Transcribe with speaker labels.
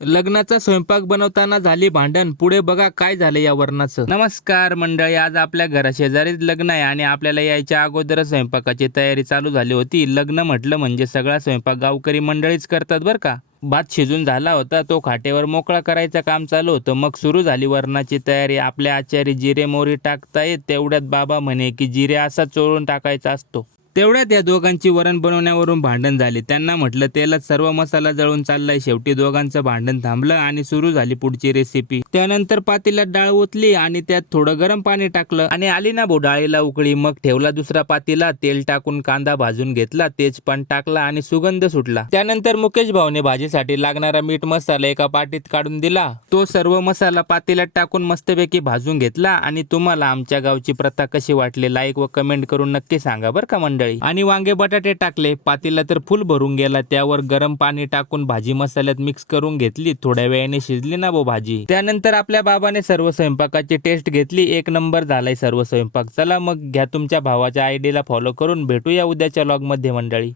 Speaker 1: लग्नाचा स्वयंपाक बनवताना झाली भांडण. पुढे बघा काय झालं या वर्णाचं. नमस्कार मंडळी आज आपल्या घराशेजारीच लग्न आहे आणि आपल्याला यायच्या अगोदरच स्वयंपाकाची तयारी चालू झाली होती. लग्न म्हटलं म्हणजे सगळा स्वयंपाक गावकरी मंडळीच करतात बरं का? भात शिजून झाला होता तो खाटेवर मोकळा करायचं काम चालू होतं. मग सुरू झाली वरणाची तयारी. आपल्या आचारी जिरे मोरी टाकतायत तेवढ्यात बाबा म्हणे की जिरे असा चोळून टाकायचा असतो. तेवढ्यात या दोघांची वरण बनवण्यावरून भांडण झाले. त्यांना म्हटलं तेलात सर्व मसाला जळून चाललाय. शेवटी दोघांचं भांडण थांबलं आणि सुरू झाली पुढची रेसिपी त्यानंतर पातेल्यात डाळ ओतली आणि त्यात थोडं गरम पाणी टाकलं. आणि आली ना भो डाळीला उकळी. मग ठेवला दुसरा पातीला तेल टाकून कांदा भाजून घेतला तेज पण टाकला आणि सुगंध सुटला. त्यानंतर मुकेश भाऊने भाजीसाठी लागणारा मीठ मसाला एका पाटीत काढून दिला. तो सर्व मसाला पातेल्यात टाकून मस्तपैकी भाजून घेतला आणि तुम्हाला आमच्या गावची प्रथा कशी वाटली लाईक व कमेंट करून नक्की सांगा बरं का मंडळी. आणि वांगे बटाटे टाकले. पातीला तर फुल भरून गेला. त्यावर गरम पाणी टाकून भाजी मसाल्यात मिक्स करून घेतली. थोड्या वेळाने शिजली ना बो भाजी. त्यानंतर आपल्या बाबाने सर्व स्वयंपाकाची टेस्ट घेतली. एक नंबर झालाय सर्व स्वयंपाक. चला मग घ्या तुमच्या भावाच्या आयडीला फॉलो करून भेटूया उद्याच्या लॉगमध्ये मंडळी.